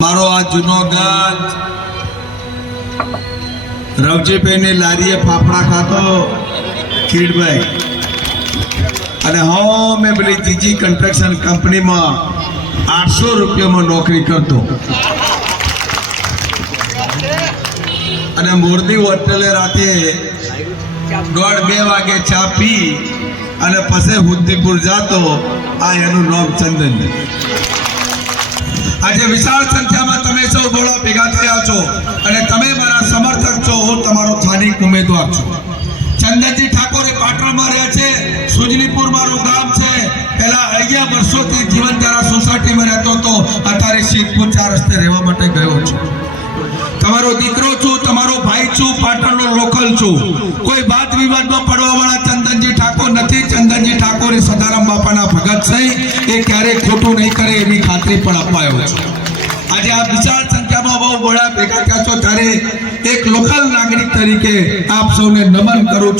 મારો આ જુનાગઢ રવજીભાઈની લારીએ ફાફડા ખાતો ખીડભાઈ અને હો, મેં પેલી જીજી કન્સ્ટ્રક્શન કંપનીમાં આઠસો રૂપિયામાં નોકરી કરતો. અને મોરદી હોટેલે રાતે દોઢ બે વાગે ચા પી અને પછી હુદ્દીપુર જાતો. આ એનું નામ ચંદનજી આજે વિશાળ સંખ્યામાં તમે સૌ બોળા ભેગા થયા છો અને તમે મારા સમર્થક છો, હું તમારો સ્થાનિક ઉમેદવાર છું. ચંદનજી ઠાકોરે પાટણમાં રહે છે સુજનીપુર મારું ગામ છે. પહેલા અહીંયા વર્ષોથી જીવનધારા સોસાયટીમાં રહેતો હતો, અત્યારે શીતપુર ચાર રસ્તે રહેવા માટે ગયો છું. તમારો દીકરો છું, તમારો ભાઈ છું, પાટણનો લોકલ છું. કોઈ વાત વિવાદમાં પડવા બાપાના એ ક્યારેય ખોટું નહીં કરે એની ખાતરી પણ અપાયો છે. આજે આ વિશાળ સંખ્યામાં બહુ બોળા ભેગા થયા છો ત્યારે એક લોકલ નાગરિક તરીકે આપ સૌને નમન કરું છું.